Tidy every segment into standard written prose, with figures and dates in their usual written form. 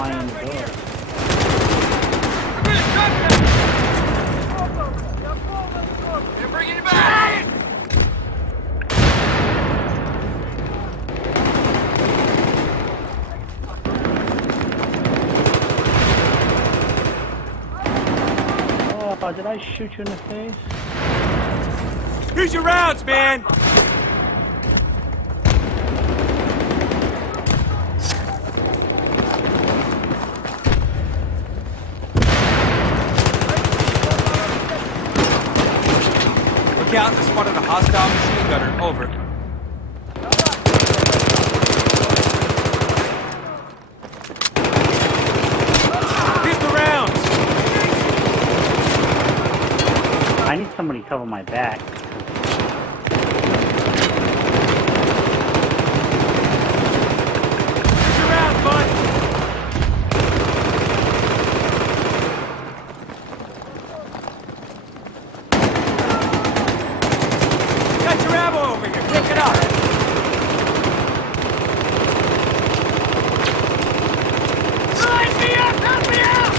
flying in the door. They're bringing you back! Oh, did I shoot you in the face? Here's your rounds, man! Look out, I spotted a hostile machine gunner. Over. Here's the rounds! I need somebody to cover my back. Here's your rounds, bud! Got your ammo over here. Pick it up. Line me up! Help me out!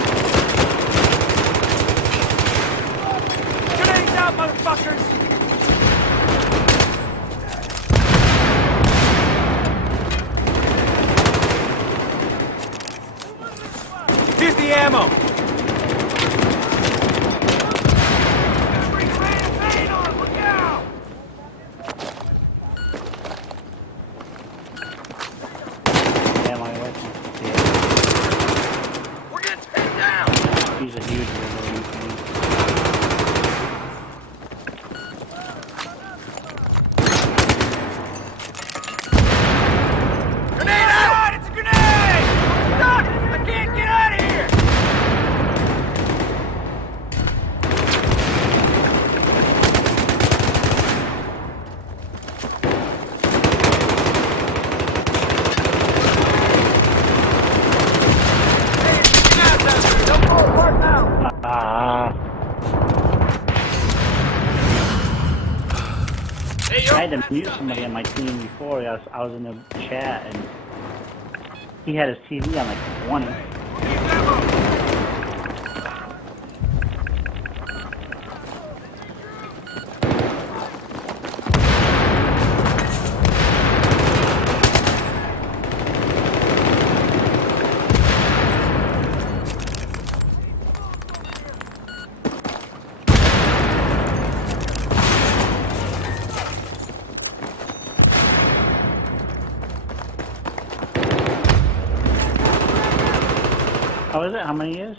Grenades out, motherfuckers! Here's the ammo. Yeah, my wife wants to see it. We're getting pinned down. She's a huge one. Grenade out! It's a grenade! Stop! I can't get out of here! Hey, snap out there! Don't fall apart now! Ah. Hey, I had to mute somebody on my team before. I was in the chat and he had his TV on like 20. How is it? How many years?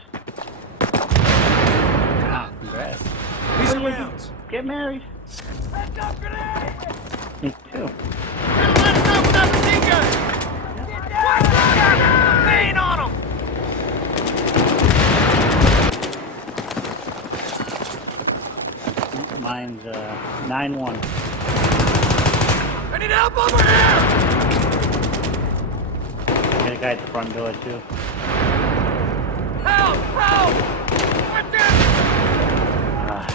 Ah, congrats. These are rounds. Get married. Heads up, grenade! Me too. Let us know without machine gun! Watch out! Lean on them! Mine's 9-1. I need help over here! Got a guy at the front door too. Help! Help! What's this? Ah.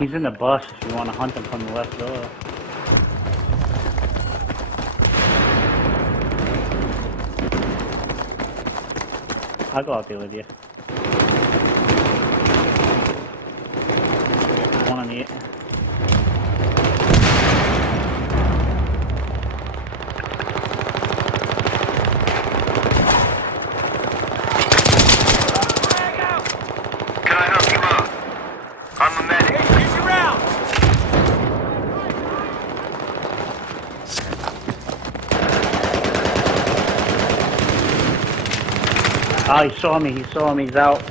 He's in the bus if you want to hunt him from the left door. I'll go out there with you. One on the... Can I help you out? I'm a medic. Hey, here's your rounds! Oh, he saw me, he's out.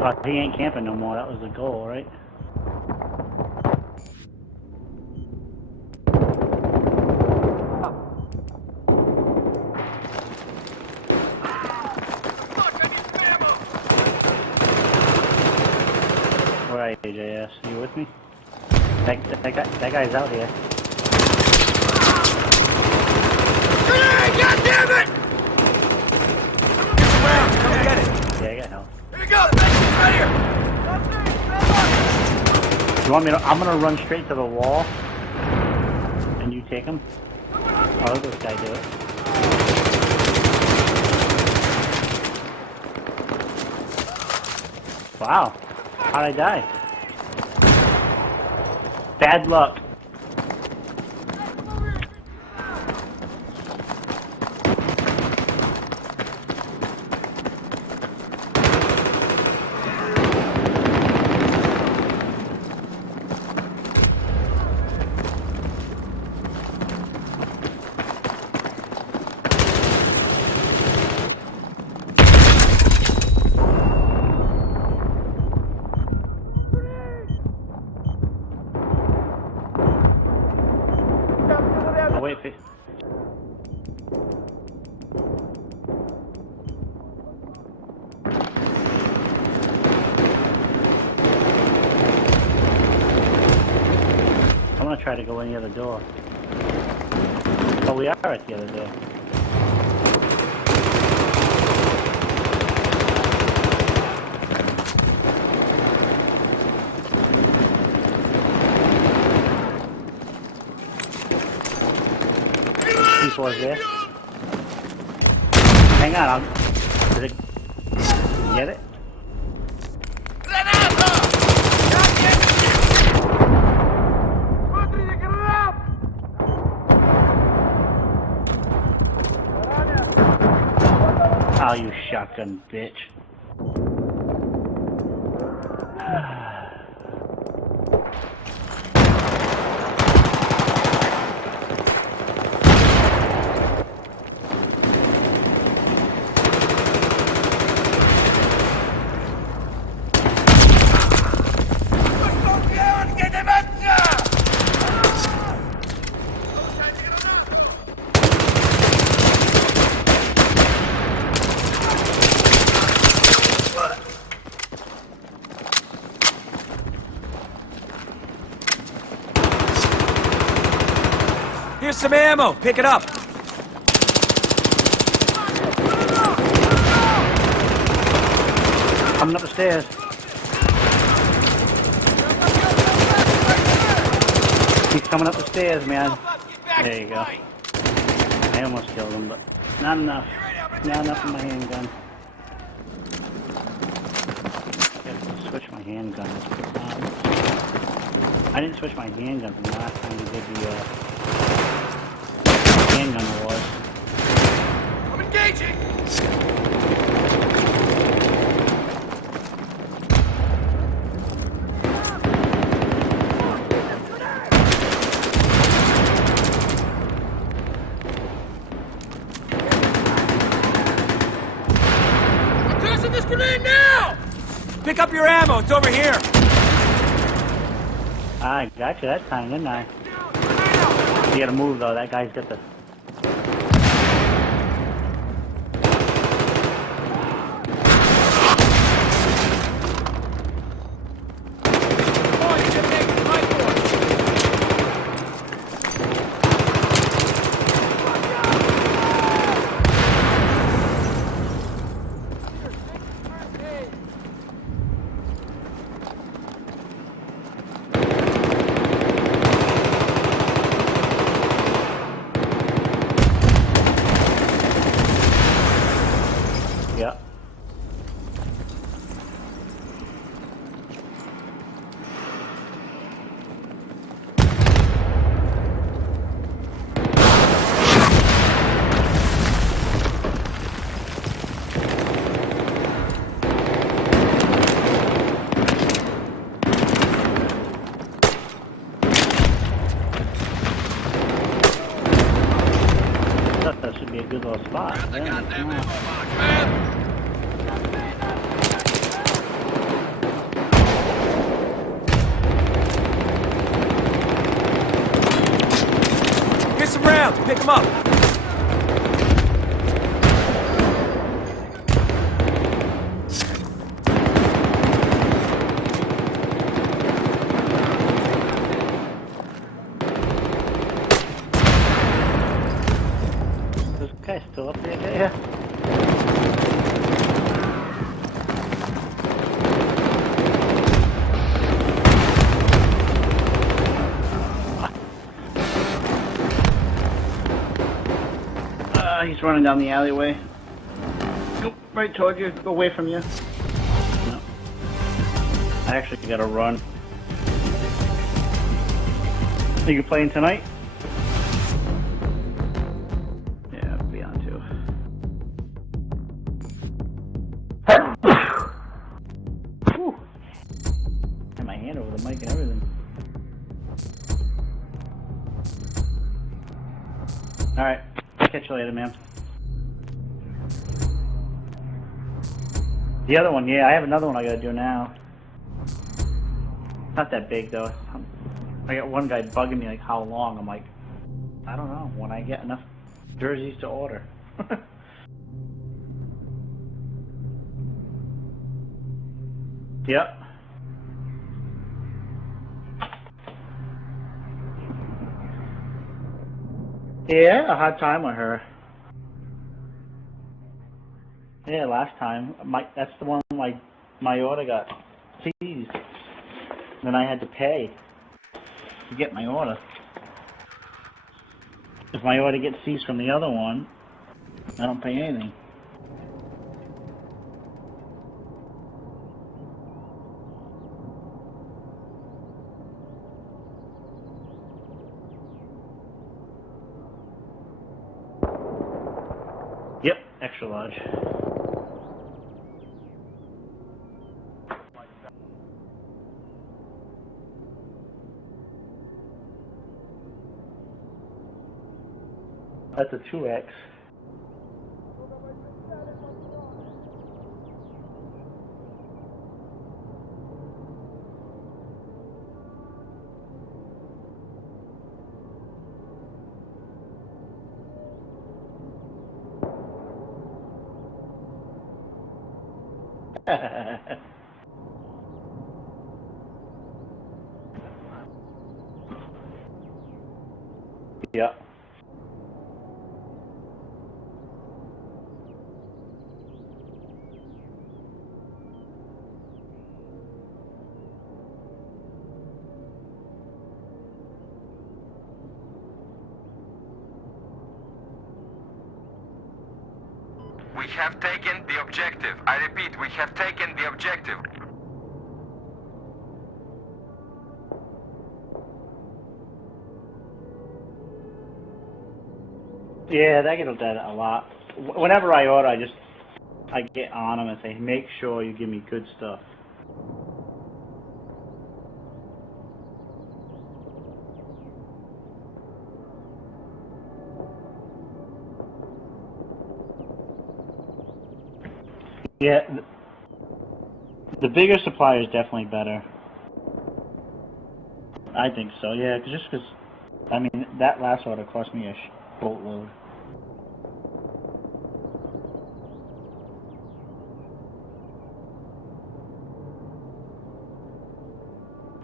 Oh, he ain't camping no more, that was the goal, right? Where are you, JS? Are you with me? That guy's out here. Grenade! God damn it! Here's your rounds. Come and get it. Yeah, I got help. Here go! Benji's right here! You want me to? I'm gonna run straight to the wall, and you take him. Oh, let this guy do it. Wow, how'd I die? Bad luck. Oh, wait, I'm gonna try to go in the other door. Oh, we are at the other door. People there. Hang on, did it get it? Granata! Oh, you shotgun bitch. Here's some ammo. Pick it up. Coming up the stairs. He's coming up the stairs, man. There you go. I almost killed him, but not enough. Not enough in my handgun. Gotta switch my handgun. I didn't switch my handgun from the last time we did the handgun wars. I'm engaging. I'm tossing this grenade now. Pick up your ammo. It's over here. I got you that time, didn't I? You gotta move though, that guy's got the... Oh, you can take my boy. Yeah. I thought that should be a good little spot. The Yeah, goddamn come ammo on. box, man. Here's some rounds. Pick them up. This guy's still up there, yeah? He's running down the alleyway. Nope, right toward you. Go away from you. No. I actually gotta run. Are you playing tonight? Yeah, I'll be on too. Whew. Had my hand over the mic and everything. Alright, catch you later, man. The other one, yeah, I have another one I gotta do now. Not that big though. I got one guy bugging me like how long. I'm like, I don't know, when I get enough jerseys to order. Yep. Yeah, a hard time with her. Yeah, last time. That's the one my order got seized. Then I had to pay to get my order. If my order gets seized from the other one, I don't pay anything. Yep, extra large. That's a 2X. Yeah. We have taken the objective. I repeat, we have taken the objective. Yeah, I get that a lot. Whenever I order, I get on them and say, make sure you give me good stuff. Yeah, the bigger supplier is definitely better. I think so, yeah, just because, I mean, that last order cost me a boatload.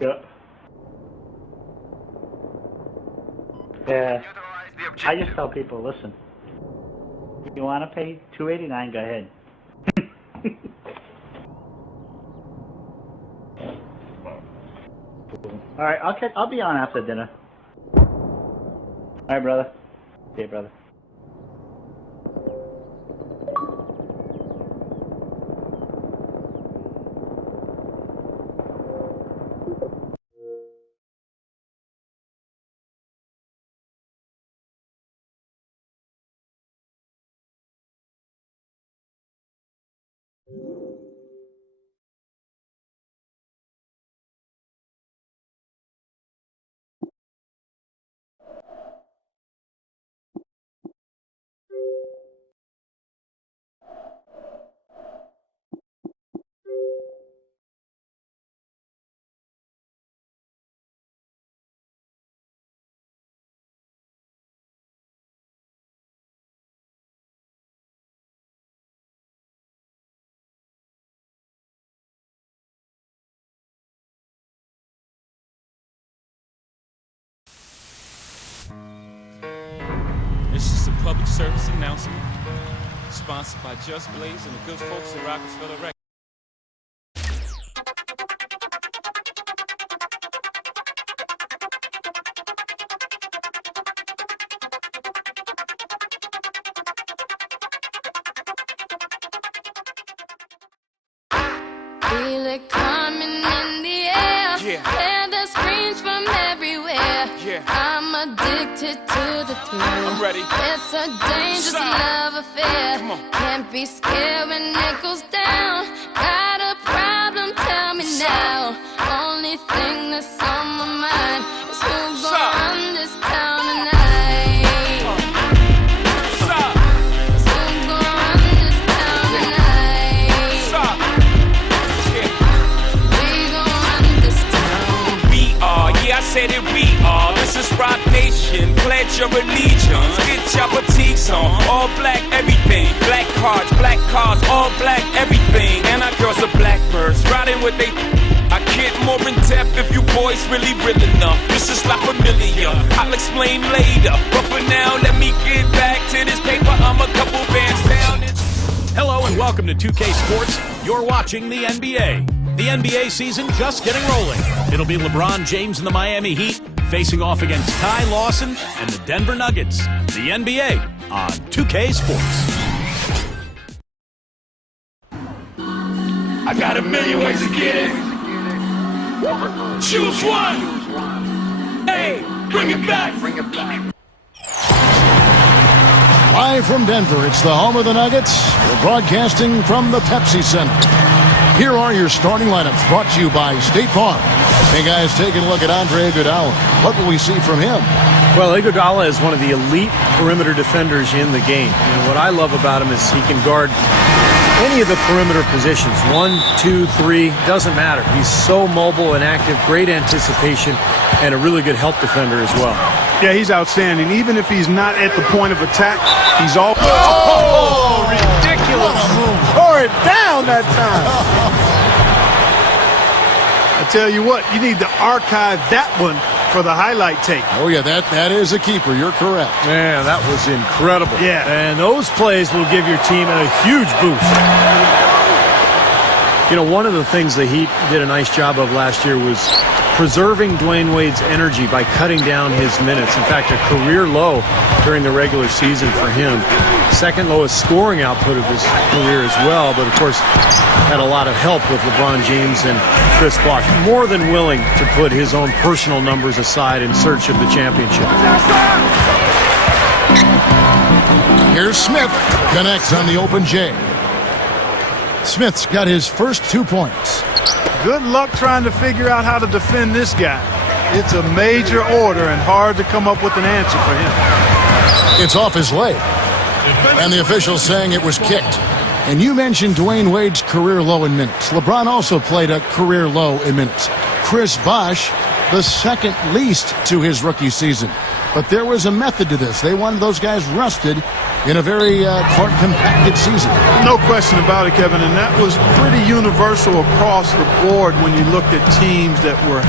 Yep. Yeah. I just tell people, listen, if you want to pay $2.89, go ahead. All right, I'll be on after dinner. All right, brother. See you, brother. This is a public service announcement, sponsored by Just Blaze and the good folks at Rockefeller Records. yell screams from everywhere. Yeah. I'm addicted to the thrill. I'm ready. It's a dangerous love affair. Come on. Can't be scared when it goes down. Got a problem? Tell me now. Only thing that's on my mind is who's gonna run this town tonight. Stop. Who's gonna run this town tonight? Stop. Yeah. We gonna run this town. We are, yeah, I said it, we are. This is Rock Nation, pledge your allegiance. Get your boutiques on, all black everything. Black cars, all black everything. And our girls are blackbirds, riding with they. I get more in depth if you boys really real enough. This is La Familia, I'll explain later. But for now, let me get back to this paper. I'm a couple bands down. Hello and welcome to 2K Sports. You're watching the NBA. The NBA season just getting rolling. It'll be LeBron James and the Miami Heat facing off against Ty Lawson and the Denver Nuggets. The NBA on 2K Sports. I got a million ways to get it. Choose one. Hey, bring it back. Live from Denver, it's the home of the Nuggets. We're broadcasting from the Pepsi Center. Here are your starting lineups, brought to you by State Farm. Hey guys, taking a look at Andre Iguodala. What will we see from him? Well, Iguodala is one of the elite perimeter defenders in the game. And what I love about him is he can guard any of the perimeter positions. 1, 2, 3, doesn't matter. He's so mobile and active, great anticipation, and a really good help defender as well. Yeah, he's outstanding. Even if he's not at the point of attack, he's all... Oh, ridiculous. Tore it down that time. I tell you what, you need to archive that one for the highlight tape. Oh yeah, that is a keeper. You're correct. Man, that was incredible. Yeah. And those plays will give your team a huge boost. You know, one of the things the Heat did a nice job of last year was preserving Dwayne Wade's energy by cutting down his minutes. In fact, a career low during the regular season for him. Second lowest scoring output of his career as well, but of course had a lot of help with LeBron James and Chris Bosh. More than willing to put his own personal numbers aside in search of the championship. Here's Smith. Connects on the open J. Smith's got his first 2 points. Good luck trying to figure out how to defend this guy. It's a major order and hard to come up with an answer for him. It's off his leg. And the official saying it was kicked. And you mentioned Dwayne Wade's career low in minutes. LeBron also played a career low in minutes. Chris Bosh, the second least to his rookie season. But there was a method to this. They wanted those guys rested in a very compacted season. No question about it, Kevin, and that was pretty universal across the board when you looked at teams that were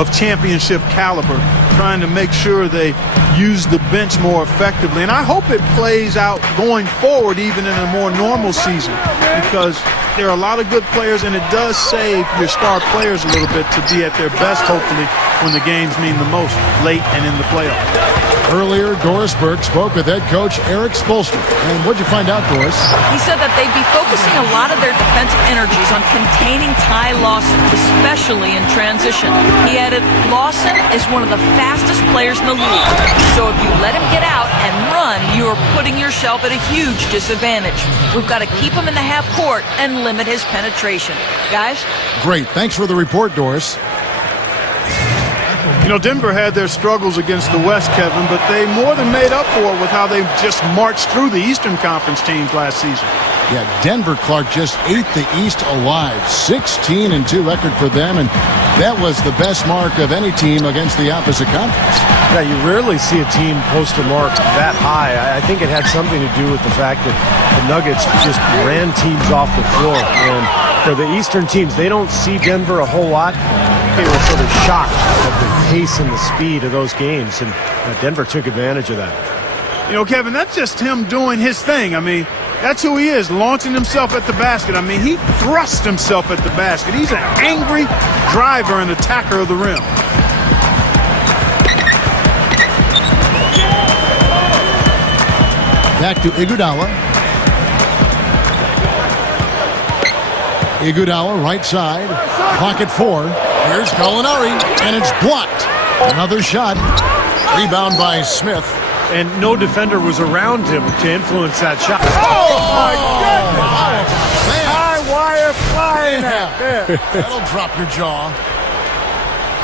of championship caliber, trying to make sure they use the bench more effectively. And I hope it plays out going forward even in a more normal season, because there are a lot of good players, and it does save your star players a little bit to be at their best, hopefully, when the games mean the most, late and in the playoffs. Earlier, Doris Burke spoke with head coach Eric Spoelstra. And what'd you find out, Doris? He said that they'd be focusing a lot of their defensive energies on containing Ty Lawson, especially in transition. He added, Lawson is one of the fastest players in the league. So if you let him get out and run, you are putting yourself at a huge disadvantage. We've got to keep him in the half court and limit his penetration. Guys? Great. Thanks for the report, Doris. You know, Denver had their struggles against the West, Kevin, but they more than made up for it with how they just marched through the Eastern Conference teams last season. Yeah, Denver, Clark, just ate the East alive. 16-2 record for them, and that was the best mark of any team against the opposite conference. Yeah, you rarely see a team post a mark that high. I think it had something to do with the fact that the Nuggets just ran teams off the floor. And for the Eastern teams, they don't see Denver a whole lot. They were sort of shocked at the pace and the speed of those games, and Denver took advantage of that. You know, Kevin, that's just him doing his thing. I mean, that's who he is, launching himself at the basket. I mean, he thrust himself at the basket. He's an angry driver and attacker of the rim. Back to Iguodala. Iguodala, right side. Pocket 4. Here's Gallinari, and it's blocked. Another shot. Rebound by Smith. And no defender was around him to influence that shot. My goodness! High wire flying out there. That'll drop your jaw.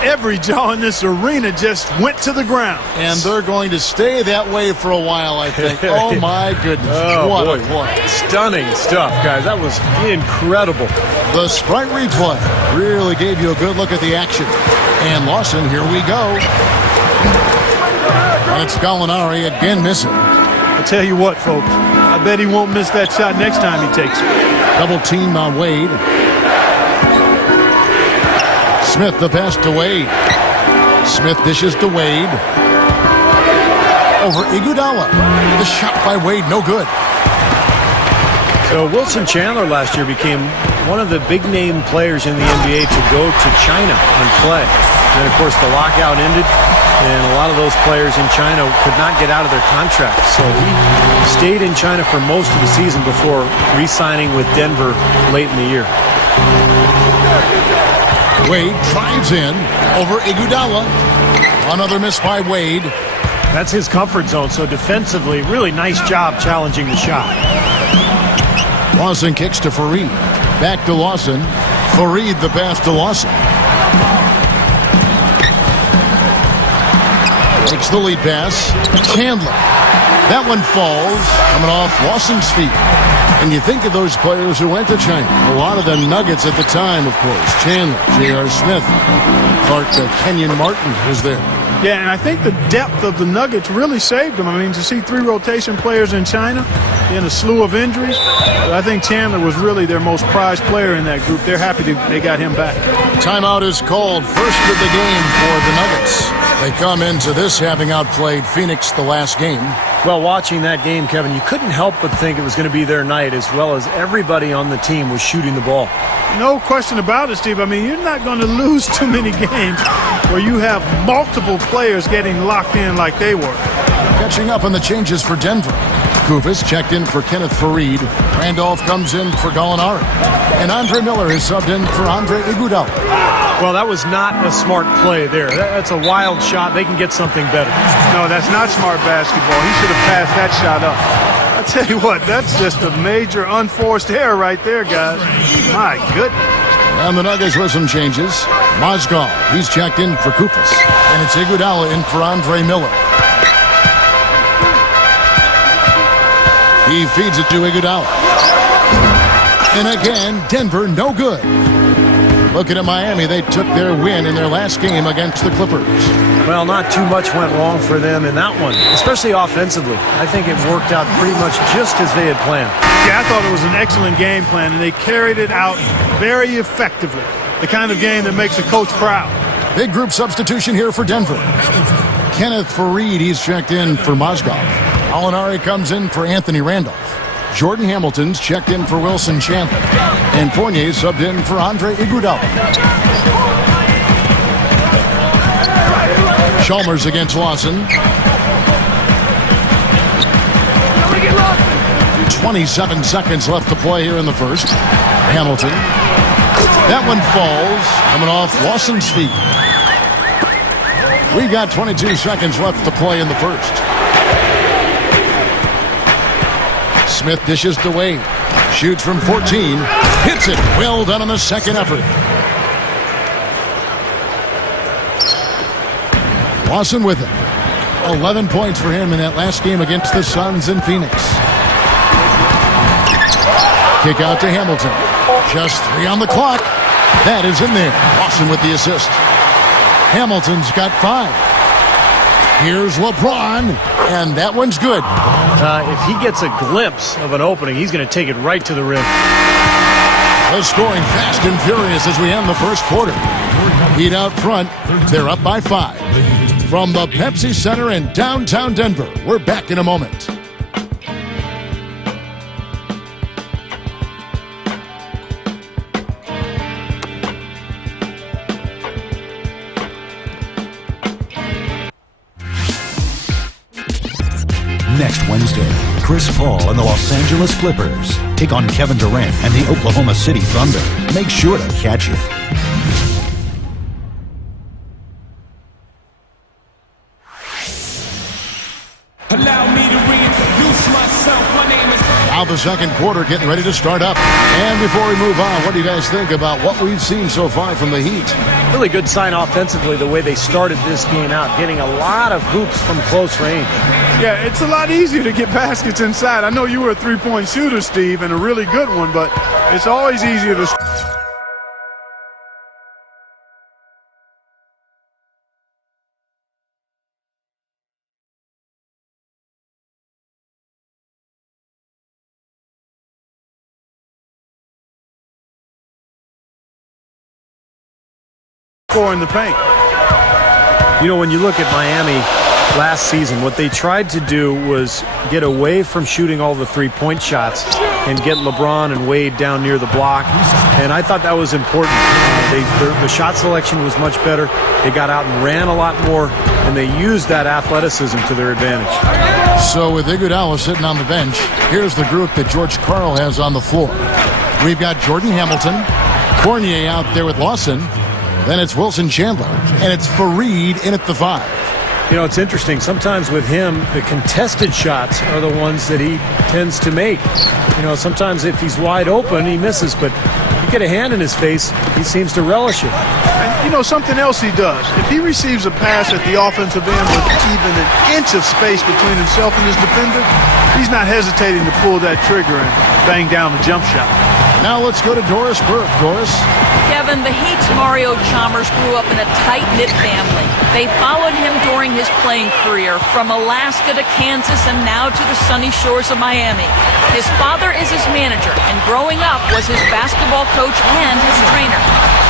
Every jaw in this arena just went to the ground. And they're going to stay that way for a while, I think. Oh, my goodness. Oh, what boy. a play. Stunning stuff, guys. That was incredible. The Sprite replay really gave you a good look at the action. And Lawson, here we go. And it's Gallinari again missing. I'll tell you what, folks. I bet he won't miss that shot next time he takes it. Double team on Wade. Smith the pass to Wade. Smith dishes to Wade. Over Iguodala. The shot by Wade, no good. So Wilson Chandler last year became one of the big-name players in the NBA to go to China and play. And then, of course, the lockout ended, and a lot of those players in China could not get out of their contracts. So he stayed in China for most of the season before re-signing with Denver late in the year. Wade drives in over Iguodala. Another miss by Wade. That's his comfort zone, so defensively, really nice job challenging the shot. Lawson kicks to Fareed. Back to Lawson. Fareed the pass to Lawson. Takes the lead pass. Chandler. That one falls, coming off Lawson's feet. And you think of those players who went to China. A lot of them Nuggets at the time, of course. Chandler, J.R. Smith, Clark, Kenyon Martin was there. Yeah, and I think the depth of the Nuggets really saved them. I mean, to see 3 rotation players in China in a slew of injuries, I think Chandler was really their most prized player in that group. They're happy they got him back. Timeout is called. First of the game for the Nuggets. They come into this having outplayed Phoenix the last game. Well, watching that game, Kevin, you couldn't help but think it was going to be their night, as well as everybody on the team was shooting the ball. No question about it, Steve. I mean, you're not going to lose too many games where you have multiple players getting locked in like they were. Catching up on the changes for Denver. Kufis checked in for Kenneth Fareed. Randolph comes in for Gallinari. And Andre Miller is subbed in for Andre Iguodala. Well, that was not a smart play there. That's a wild shot. They can get something better. No, that's not smart basketball. He should have passed that shot up. I tell you what, that's just a major unforced error right there, guys. My goodness. And the Nuggets with some changes. Mozgov, he's checked in for Kufis. And it's Iguodala in for Andre Miller. He feeds it to Iguodala. And again, Denver no good. Looking at Miami, they took their win in their last game against the Clippers. Well, not too much went wrong for them in that one, especially offensively. I think it worked out pretty much just as they had planned. Yeah, I thought it was an excellent game plan, and they carried it out very effectively. The kind of game that makes a coach proud. Big group substitution here for Denver. Kenneth Fareed, he's checked in for Mozgov. Gallinari comes in for Anthony Randolph. Jordan Hamilton's checked in for Wilson Chandler. And Fournier subbed in for Andre Iguodala. Chalmers against Lawson. 27 seconds left to play here in the first. Hamilton. That one falls, coming off Lawson's feet. We've got 22 seconds left to play in the first. Smith dishes to Wade. Shoots from 14. Hits it. Well done on the second effort. Lawson with it. 11 points for him in that last game against the Suns in Phoenix. Kick out to Hamilton. Just 3 on the clock. That is in there. Lawson with the assist. Hamilton's got 5. Here's LeBron, and that one's good. If he gets a glimpse of an opening, he's going to take it right to the rim. The scoring fast and furious as we end the first quarter. Heat out front. They're up by 5. From the Pepsi Center in downtown Denver, we're back in a moment. Next Wednesday, Chris Paul and the Los Angeles Clippers take on Kevin Durant and the Oklahoma City Thunder. Make sure to catch it. Allow me to reintroduce myself. My name is... Now the second quarter getting ready to start up. And before we move on, what do you guys think about what we've seen so far from the Heat? Really good sign offensively the way they started this game out, getting a lot of hoops from close range. Yeah, it's a lot easier to get baskets inside. I know you were a three-point shooter, Steve, and a really good one, but it's always easier to score in the paint. You know, when you look at Miami last season, what they tried to do was get away from shooting all the three-point shots and get LeBron and Wade down near the block, and I thought that was important. The shot selection was much better. They got out and ran a lot more, and they used that athleticism to their advantage. So with Iguodala sitting on the bench, here's the group that George Karl has on the floor. We've got Jordan Hamilton, Fournier out there with Lawson, then it's Wilson Chandler, and it's Fareed in at the 5. You know, it's interesting. Sometimes with him, the contested shots are the ones that he tends to make. You know, sometimes if he's wide open, he misses, but you get a hand in his face, he seems to relish it. And, you know, something else he does. If he receives a pass at the offensive end with even an inch of space between himself and his defender, he's not hesitating to pull that trigger and bang down a jump shot. Now let's go to Doris Burke. Doris? Kevin, the Heat's Mario Chalmers grew up in a tight-knit family. They followed him during his playing career from Alaska to Kansas and now to the sunny shores of Miami. His father is his manager, and growing up was his basketball coach and his trainer.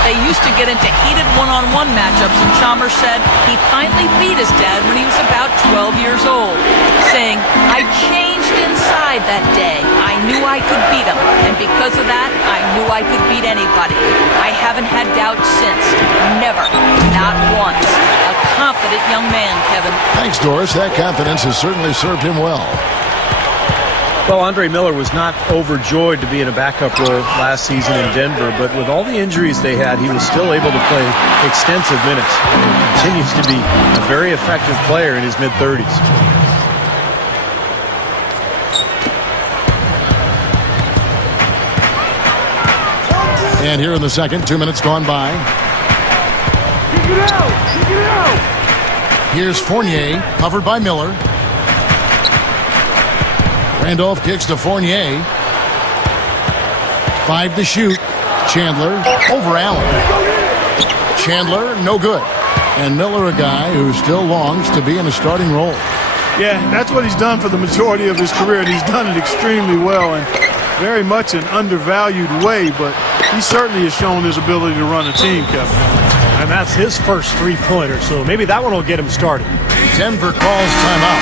They used to get into heated one-on-one matchups, and Chalmers said he finally beat his dad when he was about 12 years old, saying, "I changed inside that day. I knew I could beat him, and because of that, I knew I could beat anybody. I haven't had doubt since. Never. Not once." A confident young man, Kevin. Thanks, Doris. That confidence has certainly served him well. Well, Andre Miller was not overjoyed to be in a backup role last season in Denver, but with all the injuries they had, he was still able to play extensive minutes and continues to be a very effective player in his mid-30s. And here in the second, 2 minutes gone by. Kick it out! Kick it out! Here's Fournier, covered by Miller. Randolph kicks to Fournier. 5 to shoot. Chandler over Allen. Chandler, no good. And Miller, a guy who still longs to be in a starting role. Yeah, that's what he's done for the majority of his career, and he's done it extremely well and very much an undervalued way, but he certainly has shown his ability to run a team, Kevin. And that's his first three-pointer, so maybe that one will get him started. Denver calls timeout,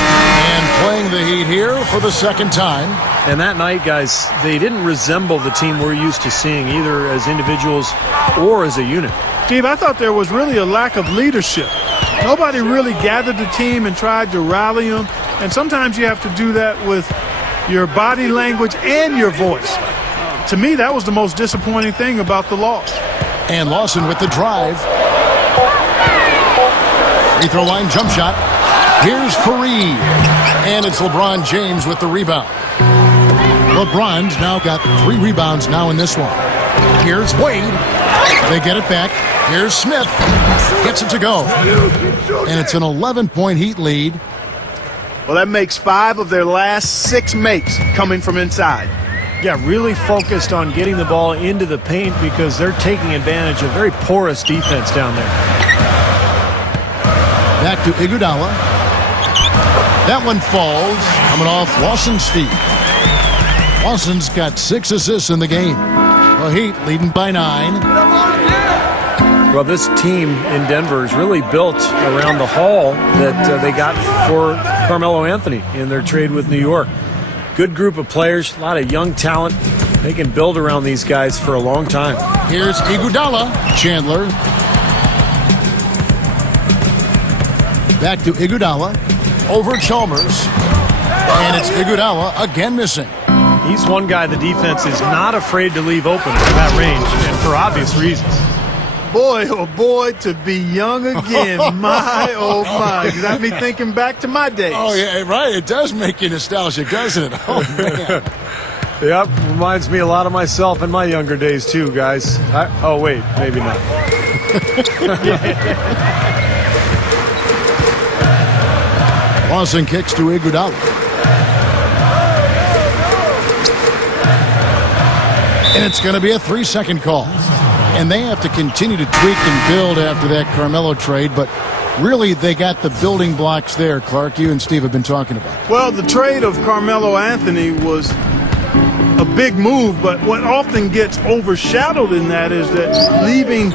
and playing the Heat here for the second time. And that night, guys, they didn't resemble the team we're used to seeing, either as individuals or as a unit. Steve, I thought there was really a lack of leadership. Nobody really gathered the team and tried to rally them, and sometimes you have to do that with your body language and your voice. To me, that was the most disappointing thing about the loss. And Lawson with the drive. Free throw line jump shot. Here's Fareed. And it's LeBron James with the rebound. LeBron's now got 3 rebounds now in this one. Here's Wade. They get it back. Here's Smith. Gets it to go. And it's an 11-point Heat lead. Well, that makes 5 of their last 6 makes coming from inside. Yeah, really focused on getting the ball into the paint because they're taking advantage of very porous defense down there. Back to Iguodala. That one falls, coming off Lawson's feet. Lawson's got 6 assists in the game. The Heat leading by 9. Well, this team in Denver is really built around the haul that they got for Carmelo Anthony in their trade with New York. Good group of players, a lot of young talent. They can build around these guys for a long time. Here's Iguodala. Chandler. Back to Iguodala. Over Chalmers. And it's Iguodala again missing. He's one guy the defense is not afraid to leave open from that range, and for obvious reasons. Boy, oh boy, to be young again. My, oh my. Got me thinking back to my days. Oh, yeah, right. It does make you nostalgic, doesn't it? Oh, man. Yep, reminds me a lot of myself in my younger days too, guys. Oh, wait, maybe not. Lawson kicks to Iguodala. And it's going to be a 3-second call. And they have to continue to tweak and build after that Carmelo trade, but really they got the building blocks there, Clark, you and Steve have been talking about. Well, the trade of Carmelo Anthony was a big move, but what often gets overshadowed in that is that leaving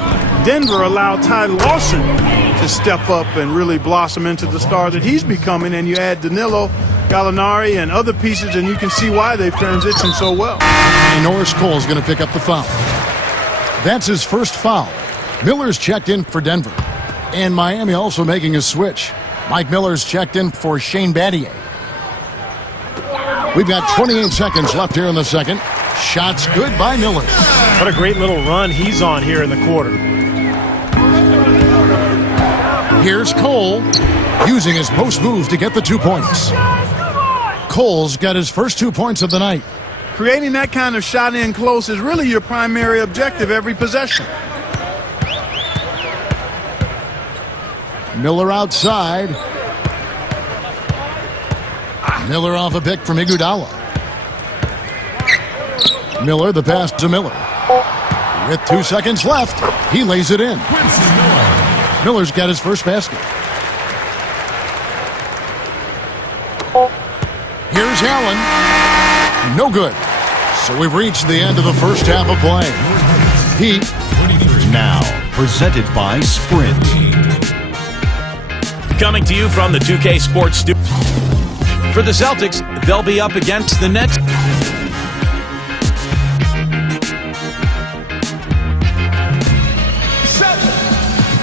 Denver allowed Ty Lawson to step up and really blossom into the star that he's becoming, and you add Danilo Gallinari and other pieces, and you can see why they've transitioned so well. And Norris Cole is going to pick up the foul. That's his first foul. Miller's checked in for Denver. And Miami also making a switch. Mike Miller's checked in for Shane Battier. We've got 28 seconds left here in the second. Shots good by Miller. What a great little run he's on here in the quarter. Here's Cole using his post move to get the 2 points. Cole's got his first 2 points of the night. Creating that kind of shot in close is really your primary objective every possession. Miller outside. Miller off a pick from Iguodala. Miller, the pass to Miller. With 2 seconds left, he lays it in. Miller's got his first basket. Here's Allen. No good. So we've reached the end of the first half of play. Heat. Now, presented by Sprint. Coming to you from the 2K Sports Studio. For the Celtics, they'll be up against the Nets.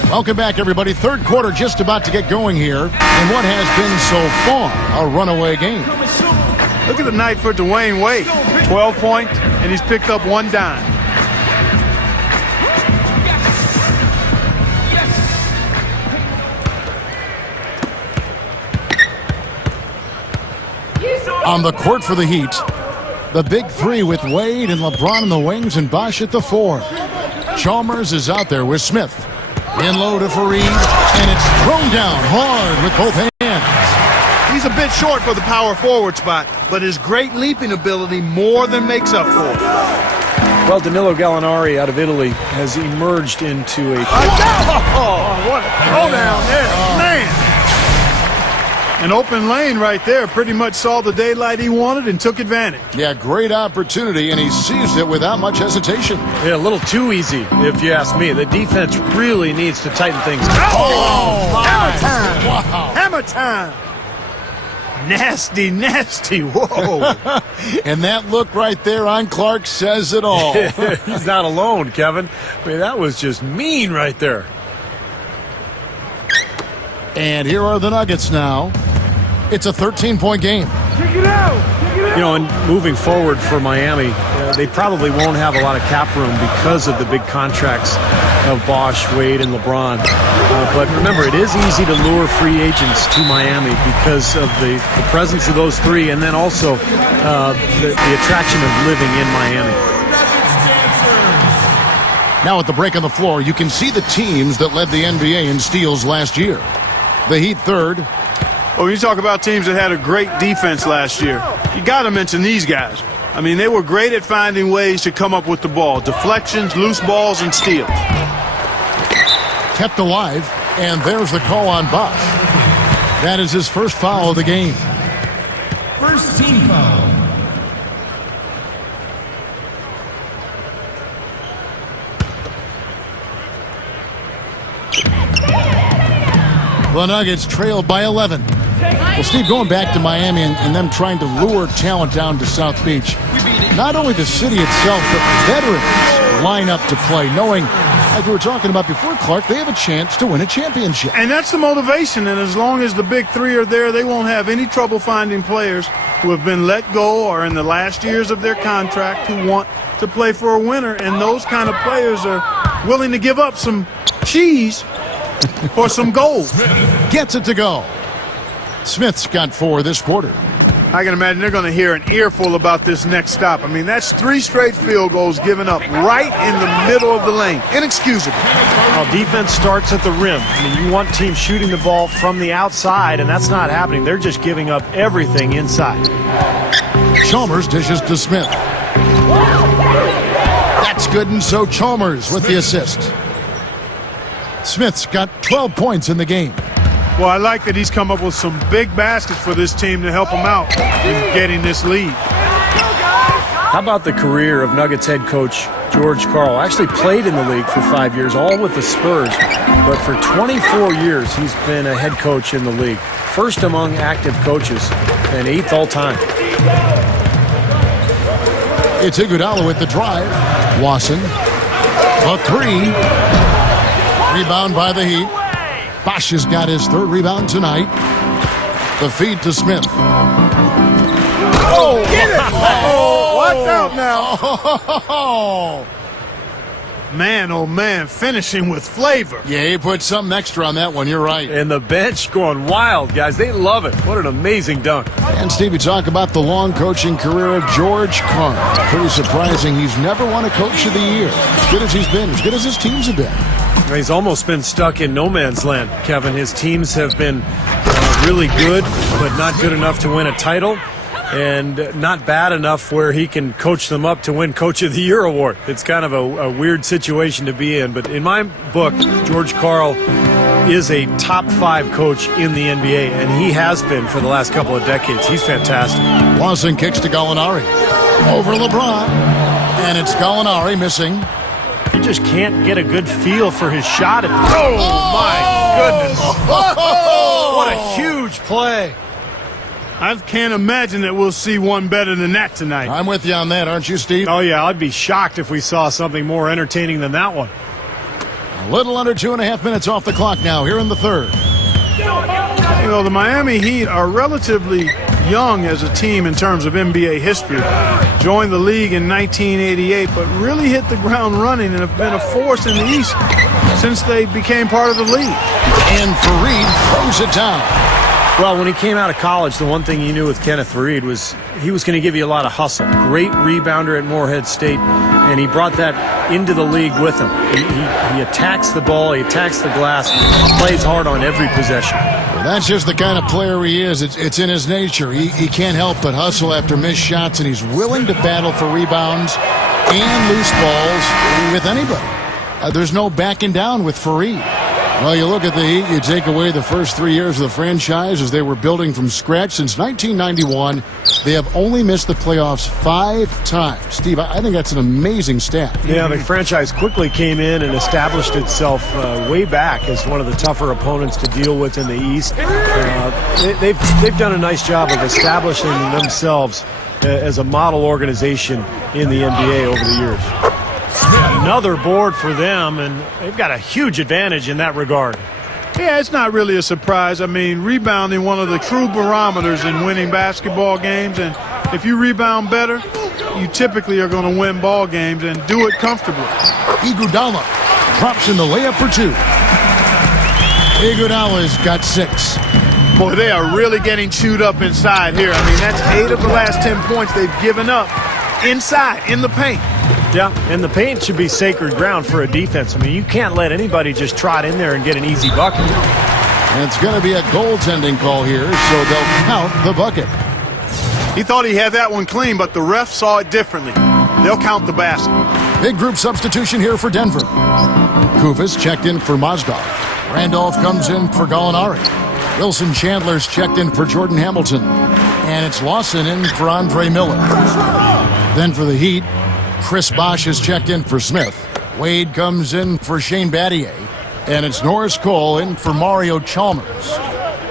Welcome back, everybody. Third quarter just about to get going here in what has been so far a runaway game. Look at the night for Dwayne Wade. 12 points, and he's picked up 1 dime. On the court for the Heat, the big three with Wade and LeBron in the wings and Bosh at the 4. Chalmers is out there with Smith. In low to Fareed, and it's thrown down hard with both hands. He's a bit short for the power forward spot, but his great leaping ability more than makes up for it. Well, Danilo Gallinari out of Italy has emerged into a... What a throw down there, man! An open lane right there. Pretty much saw the daylight he wanted and took advantage. Yeah, great opportunity, and he seized it without much hesitation. Yeah, a little too easy, if you ask me. The defense really needs to tighten things up. Oh, hammer time! Wow. Hammer time! Nasty, nasty. Whoa. And that look right there on Clark says it all. He's not alone, Kevin. I mean, that was just mean right there. And here are the Nuggets now. It's a 13-point game. You know, and moving forward for Miami, they probably won't have a lot of cap room because of the big contracts of Bosh, Wade, and LeBron. But remember, it is easy to lure free agents to Miami because of the presence of those three, and then also the attraction of living in Miami. Now at the break on the floor, you can see the teams that led the NBA in steals last year. The Heat third. Well, when you talk about teams that had a great defense last year, you got to mention these guys. I mean, they were great at finding ways to come up with the ball. Deflections, loose balls, and steals. Kept alive, and there's the call on Bosh. That is his first foul of the game. First team foul. The Nuggets trailed by 11. Well, Steve, going back to Miami and them trying to lure talent down to South Beach, not only the city itself, but veterans line up to play, knowing like we were talking about before, Clark, they have a chance to win a championship. And that's the motivation. And as long as the big three are there, they won't have any trouble finding players who have been let go or in the last years of their contract who want to play for a winner. And those kind of players are willing to give up some cheese for some gold. Gets it to go. Smith's got 4 this quarter. I can imagine they're going to hear an earful about this next stop. I mean, that's 3 straight field goals given up right in the middle of the lane. Inexcusable. Well, defense starts at the rim. I mean, you want teams shooting the ball from the outside, and that's not happening. They're just giving up everything inside. Chalmers dishes to Smith. That's good, and so Chalmers with the assist. Smith's got 12 points in the game. Well, I like that he's come up with some big baskets for this team to help him out in getting this lead. How about the career of Nuggets head coach George Karl? Actually played in the league for 5 years, all with the Spurs. But for 24 years, he's been a head coach in the league. First among active coaches and 8th all time. It's Iguodala with the drive. Lawson. A 3. Rebound by the Heat. Bosch has got his 3rd rebound tonight. The feed to Smith. Oh, get it! Oh, watch out now. Oh, man, oh man, finishing with flavor. yeah, he put something extra on that one. You're right. And the bench going wild, guys. They love it. What an amazing dunk. And Stevie, talk about the long coaching career of George Karl. Pretty surprising. He's never won a Coach of the Year. As good as he's been, as good as his teams have been. He's almost been stuck in no man's land, Kevin. His teams have been really good, but not good enough to win a title, and not bad enough where he can coach them up to win Coach of the Year award. It's kind of a weird situation to be in. But in my book, George Karl is a top 5 coach in the NBA, and he has been for the last couple of decades. He's fantastic. Lawson kicks to Gallinari. Over LeBron. And it's Gallinari missing. You just can't get a good feel for his shot. My goodness. What a huge play. I can't imagine that we'll see one better than that tonight. I'm with you on that, aren't you, Steve? Oh, yeah, I'd be shocked if we saw something more entertaining than that one. A little under 2.5 minutes off the clock now here in the 3rd. You know, the Miami Heat are relatively young as a team in terms of NBA history. Joined the league in 1988, but really hit the ground running and have been a force in the East since they became part of the league. And Fareed throws it down. Well, when he came out of college, the one thing you knew with Kenneth Fareed was he was going to give you a lot of hustle. Great rebounder at Morehead State, and he brought that into the league with him. He attacks the ball, he attacks the glass, plays hard on every possession. Well, that's just the kind of player he is. It's in his nature. He can't help but hustle after missed shots, and he's willing to battle for rebounds and loose balls with anybody. There's no backing down with Fareed. Well, you look at the Heat, you take away the first 3 years of the franchise as they were building from scratch. Since 1991, they have only missed the playoffs 5 times. Steve, I think that's an amazing stat. Yeah, the franchise quickly came in and established itself way back as one of the tougher opponents to deal with in the East. They've done a nice job of establishing themselves as a model organization in the NBA over the years. Another board for them, and they've got a huge advantage in that regard. Yeah, it's not really a surprise. I mean, rebounding one of the true barometers in winning basketball games, and if you rebound better, you typically are going to win ball games and do it comfortably. Iguodala drops in the layup for 2. Iguodala's got 6. Boy, they are really getting chewed up inside here. I mean, that's 8 of the last 10 points they've given up inside, in the paint. Yeah, and the paint should be sacred ground for a defense. I mean, you can't let anybody just trot in there and get an easy bucket. And it's going to be a goaltending call here, so they'll count the bucket. He thought he had that one clean, but the ref saw it differently. They'll count the basket. Big group substitution here for Denver. Kufis checked in for Mozgov. Randolph comes in for Gallinari. Wilson Chandler's checked in for Jordan Hamilton. And it's Lawson in for Andre Miller. Then for the Heat, Chris Bosh has checked in for Smith. Wade comes in for Shane Battier. And it's Norris Cole in for Mario Chalmers.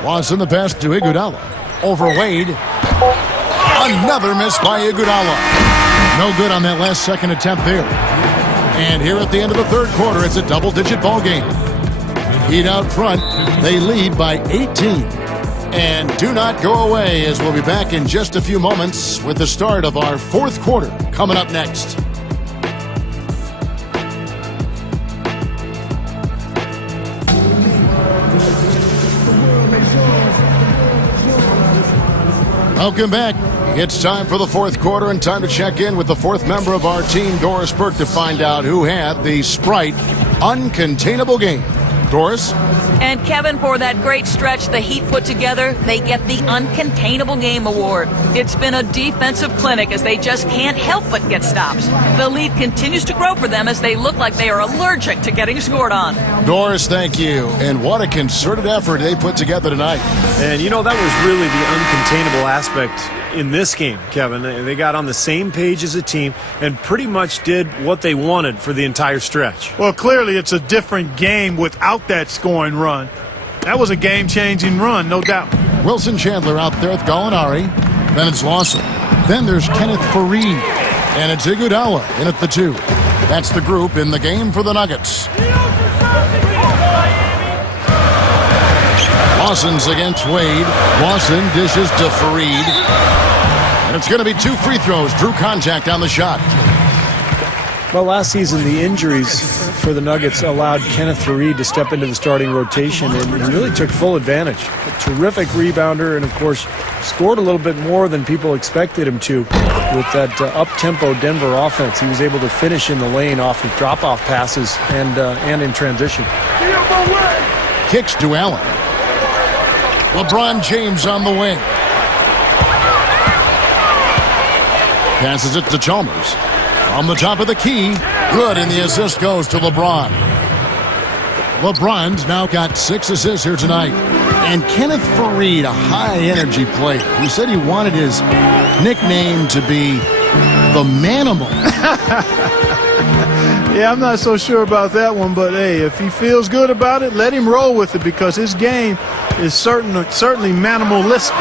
Lawson the pass to Iguodala. Over Wade. Another miss by Iguodala. No good on that last second attempt there. And here at the end of the third quarter, it's a double-digit ball game. Heat out front. They lead by 18. And do not go away, as we'll be back in just a few moments with the start of our fourth quarter coming up next. Welcome back. It's time for the fourth quarter and time to check in with the fourth member of our team, Doris Burke, to find out who had the Sprite Uncontainable game. Doris? And Kevin, for that great stretch the Heat put together, they get the Uncontainable Game Award. It's been a defensive clinic as they just can't help but get stops. The lead continues to grow for them as they look like they are allergic to getting scored on. Doris, thank you. And what a concerted effort they put together tonight. And, you know, that was really the uncontainable aspect in this game, Kevin. They got on the same page as a team and pretty much did what they wanted for the entire stretch. Well, clearly it's a different game without that scoring run. That was a game-changing run, no doubt. Wilson Chandler out there with Gallinari. Then it's Lawson. Then there's Kenneth Faried. And it's Iguodala in at the 2. That's the group in the game for the Nuggets. Lawson's against Wade. Lawson dishes to Faried. And it's going to be 2 free throws. Drew contact on the shot. Well, last season, the injuries for the Nuggets allowed Kenneth Faried to step into the starting rotation, and he really took full advantage. A terrific rebounder, and of course, scored a little bit more than people expected him to with that up-tempo Denver offense. He was able to finish in the lane off of drop-off passes and in transition. Kicks to Allen. LeBron James on the wing. Passes it to Chalmers. On the top of the key, good, and the assist goes to LeBron. LeBron's now got 6 assists here tonight. And Kenneth Faried, a high-energy player, who said he wanted his nickname to be the Manimal. Yeah, I'm not so sure about that one, but hey, if he feels good about it, let him roll with it because his game is certainly manimalistic.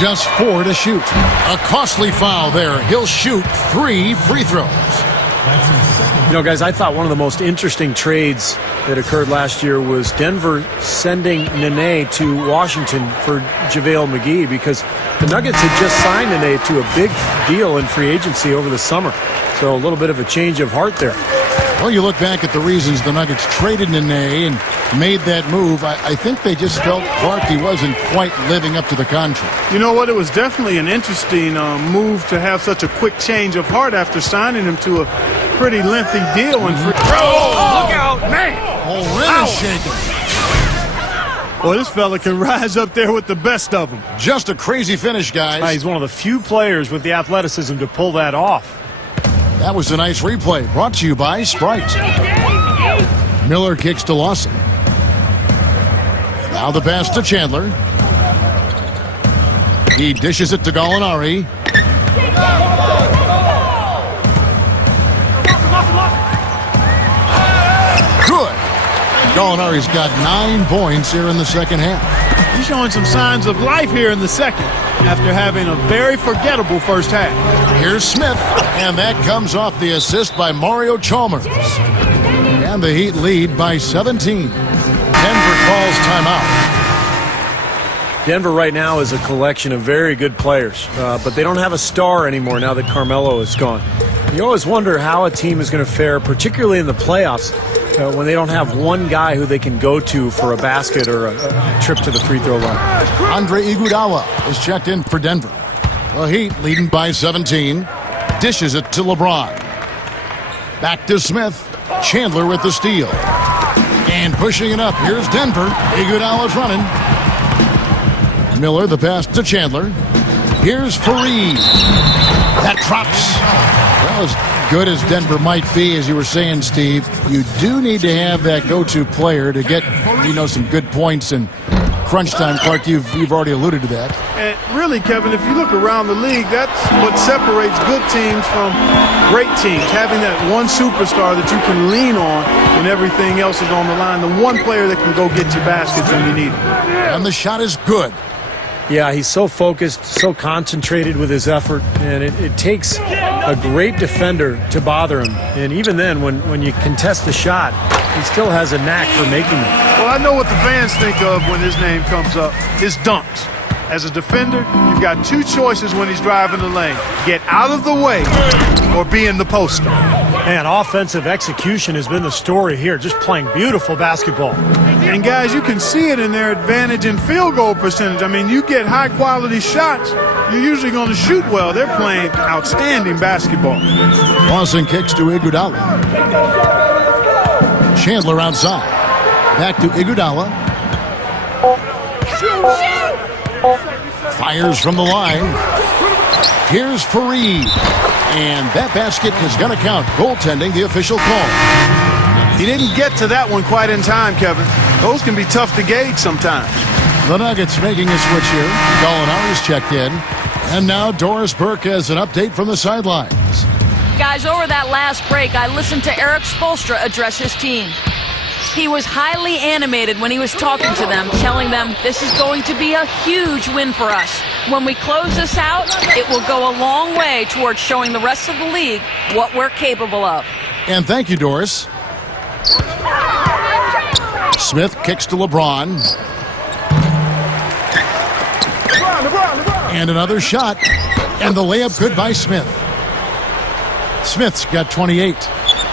Just 4 to shoot. A costly foul there. He'll shoot 3 free throws. You know, guys, I thought one of the most interesting trades that occurred last year was Denver sending Nene to Washington for JaVale McGee because the Nuggets had just signed Nene to a big deal in free agency over the summer. So a little bit of a change of heart there. Well, you look back at the reasons the Nuggets traded Nene and made that move. I think they just felt Clark, he wasn't quite living up to the contract. You know what? It was definitely an interesting move to have such a quick change of heart after signing him to a pretty lengthy deal. And look out, man! Oh, really shaking. Well, this fella can rise up there with the best of them. Just a crazy finish, guys. He's one of the few players with the athleticism to pull that off. That was a nice replay, brought to you by Sprite. Miller kicks to Lawson. Now the pass to Chandler. He dishes it to Gallinari. Good. Gallinari's got 9 points here in the second half. He's showing some signs of life here in the second after having a very forgettable first half. Here's Smith, and that comes off the assist by Mario Chalmers. And the Heat lead by 17. Denver calls timeout. Denver right now is a collection of very good players, but they don't have a star anymore now that Carmelo is gone. You always wonder how a team is going to fare, particularly in the playoffs, when they don't have one guy who they can go to for a basket or a trip to the free throw line. Andre Iguodala is checked in for Denver. The Heat leading by 17. Dishes it to LeBron. Back to Smith. Chandler with the steal. And pushing it up. Here's Denver. Iguodala's running. Miller, the pass to Chandler. Here's Faried. That drops. Well, as good as Denver might be, as you were saying, Steve, you do need to have that go-to player to get, some good points in crunch time. Clark, you've already alluded to that. And really, Kevin, if you look around the league, that's what separates good teams from great teams. Having that one superstar that you can lean on when everything else is on the line. The one player that can go get you baskets when you need it. And the shot is good. Yeah, he's so focused, so concentrated with his effort, and it takes a great defender to bother him. And even then, when you contest the shot, he still has a knack for making them. Well, I know what the fans think of when his name comes up, his dunks. As a defender, you've got two choices when he's driving the lane. Get out of the way or be in the post. Man, offensive execution has been the story here, just playing beautiful basketball. And guys, you can see it in their advantage in field goal percentage. I mean, you get high quality shots, you're usually going to shoot well. They're playing outstanding basketball. Lawson kicks to Iguodala. Chandler outside. Back to Iguodala. Fires from the line. Here's Fareed. And that basket is going to count. Goaltending, the official call. He didn't get to that one quite in time, Kevin. Those can be tough to gauge sometimes. The Nuggets making a switch here. Gallinari's checked in. And now Doris Burke has an update from the sidelines. Guys, over that last break, I listened to Eric Spoelstra address his team. He was highly animated when he was talking to them, telling them this is going to be a huge win for us. When we close this out, it will go a long way towards showing the rest of the league what we're capable of. And thank you, Doris. Smith kicks to LeBron. And another shot. And the layup good by Smith. Smith's got 28.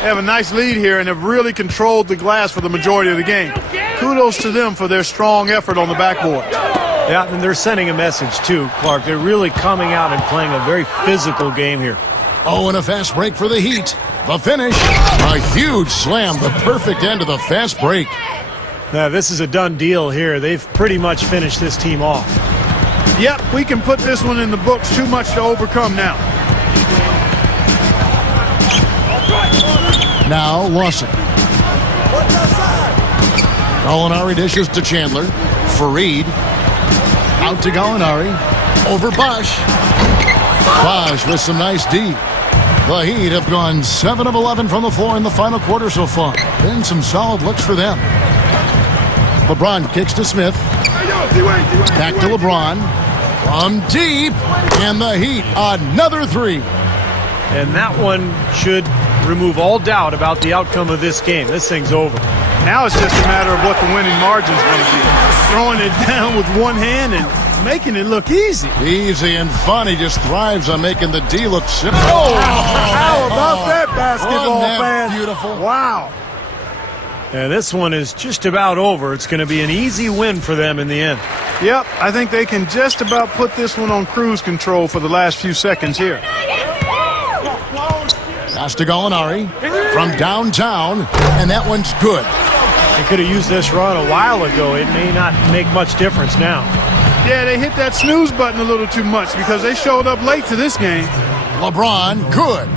They have a nice lead here and have really controlled the glass for the majority of the game. Kudos to them for their strong effort on the backboard. Yeah, and they're sending a message too, Clark. They're really coming out and playing a very physical game here. Oh, and a fast break for the Heat. The finish, a huge slam, the perfect end of the fast break. Now, this is a done deal here. They've pretty much finished this team off. Yep, we can put this one in the books. Too much to overcome now. Now Lawson. Gallinari dishes to Chandler. Fareed. Out to Gallinari. Over Bosch. Bosch with some nice D. The Heat have gone 7 of 11 from the floor in the final quarter so far. Been some solid looks for them. LeBron kicks to Smith. Back to LeBron. From deep. And the Heat, another three. And that one should remove all doubt about the outcome of this game. This thing's over. Now it's just a matter of what the winning margin's going to be. Throwing it down with one hand and making it look easy. Easy and fun. He just thrives on making the D look simple. How about that basketball, Wasn't that fans? beautiful? Wow. And this one is just about over. It's going to be an easy win for them in the end. Yep, I think they can just about put this one on cruise control for the last few seconds here. Pass to Gallinari from downtown, and that one's good. They could have used this run a while ago. It may not make much difference now. Yeah, they hit that snooze button a little too much because they showed up late to this game. LeBron, good.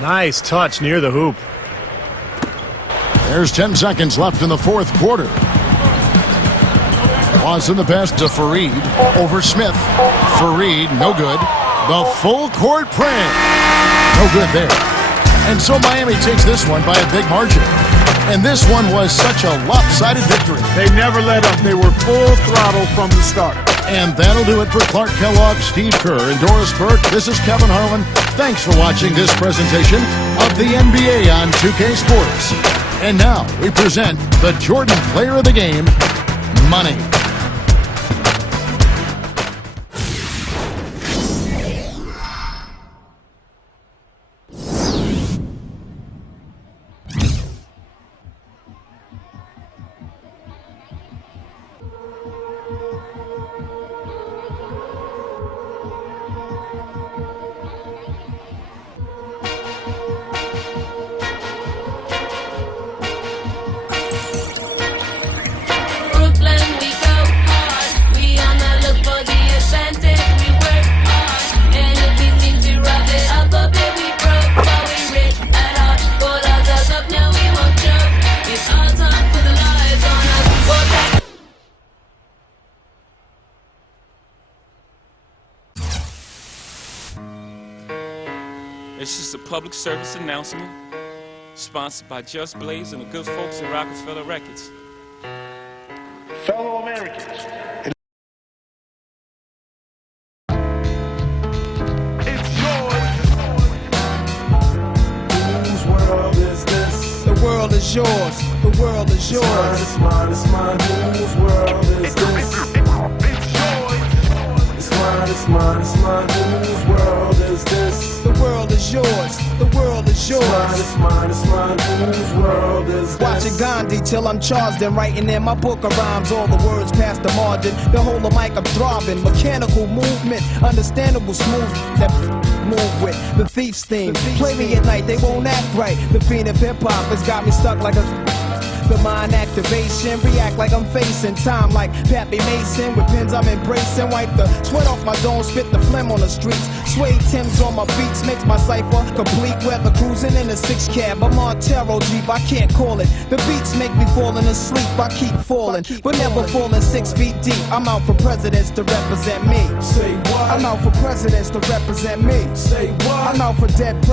Nice touch near the hoop. There's 10 seconds left in the fourth quarter. Lawson the pass to Fareed. Over Smith. Fareed, no good. The full court press. No good there. And so Miami takes this one by a big margin. And this one was such a lopsided victory. They never let up. They were full throttle from the start. And that'll do it for Clark Kellogg, Steve Kerr, and Doris Burke. This is Kevin Harlan. Thanks for watching this presentation of the NBA on 2K Sports. And now we present the Jordan Player of the Game, Money. It's just a public service announcement sponsored by Just Blaze and the good folks at Rockefeller Records. Fellow Americans, it's mine, it's mine. Whose world is this? It's mine, it's mine, it's mine. Whose world is this? The world is yours. The world is yours. It's mine, it's mine, it's mine. Whose world is this? Watching Gandhi till I'm charged and writing in my book of rhymes. All the words past the margin. The whole of mic I'm throbbing. Mechanical movement, understandable smooth. That move with the thief's theme. Play me at night, they won't act right. The fiend of hip hop has got me stuck like a. The mind activation, react like I'm facing time like Pappy Mason. With pins I'm embracing, wipe the sweat off my dome, spit the phlegm on the streets. Suede Timbs on my beats makes my cipher complete. Weather cruising in a 6 cab, I'm on Montero Jeep, I can't call it. The beats make me falling asleep, I keep falling, but never falling 6 feet deep. I'm out for presidents to represent me. Say what? I'm out for presidents to represent me. Say what? I'm out for dead presidents.